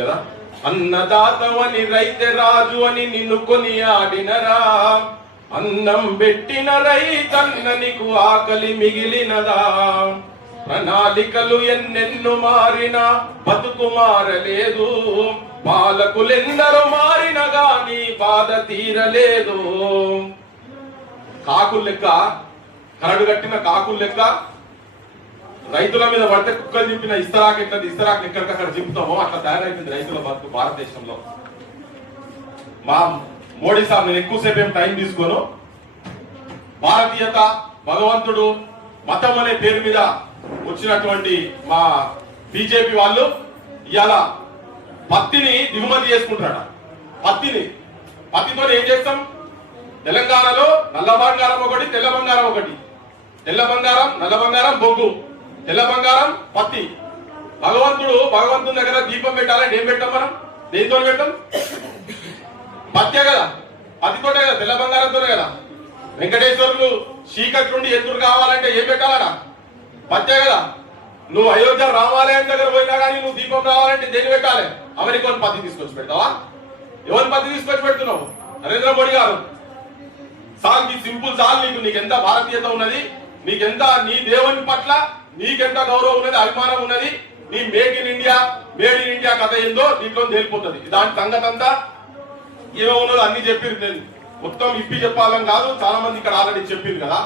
కదా అన్నదాతవని రైతే రాజు అని నిన్ను కొని ఆడినరా, అన్నం పెట్టిన రైతన్న నీకు ఆకలి మిగిలినదా, ప్రణాళికలు ఎన్నెన్ను మారినా బతుకు మారలేదు, పాలకులెందరూ మారిన గాని బాధ తీరలేదు. కాకులు లెక్క కరడు కట్టిన కాకులు లెక్క రైతుల మీద పడితే కుక్కలు చింపిన ఇస్తరాకు ఎట్లది ఇస్తరాకు ఎక్కడికక్కడ చింపుతామో అట్లా తయారైపోయింది రైతుల బతుకు భారతదేశంలో. మా మోడీ సార్, నేను ఎక్కువసేపు ఏం టైం తీసుకోను, భారతీయత, భగవంతుడు, మతం అనే పేరు మీద వచ్చినటువంటి మా బీజేపీ వాళ్ళు ఇవాళ పత్తిని దిగుమతి చేసుకుంటారట. పత్తితో ఏం చేస్తాం? తెలంగాణలో నల్ల బంగారం ఒకటి, తెల్ల బంగారం ఒకటి. తెల్ల బంగారం, నల్ల బంగారం బొగ్గు, తెల్ల బంగారం పత్తి. భగవంతుని దగ్గర దీపం పెట్టాలంటే ఏం పెట్టాం మనం? దేనితో పెట్టాం? పత్తే కదా, పత్తితోటే కదా, తెల్ల బంగారంతోనే కదా. వెంకటేశ్వరులు చీకటి నుండి ఎదురు కావాలంటే ఏం పెట్టాలడా? పత్తే కదా. నువ్వు అయోధ్య రామాలయం దగ్గర పోయినా కానీ నువ్వు దీపం రావాలంటే దేని పెట్టాలి? అమెరికన్ పత్తి తీసుకొచ్చి పెడతావా? ఎవరి పత్తి తీసుకొచ్చి పెడుతున్నావు? నరేంద్ర మోడీ గారు. సాల్ నీ సింపుల్ సాల్, నీకెంత భారతీయత ఉన్నది, నీకెంత నీ దేవుని పట్ల నీకెంత గౌరవం ఉన్నది, అభిమానం ఉన్నది, నీ మేడ్ ఇన్ ఇండియా కథ ఏందో దీంట్లో తేలిపోతుంది. దాని సంగతి అంతా ఏమో ఉన్నదో అన్ని చెప్పింది. మొత్తం ఇప్పి చెప్పాలని కాదు, చాలా మంది ఇక్కడ ఆల్రెడీ చెప్పింది కదా.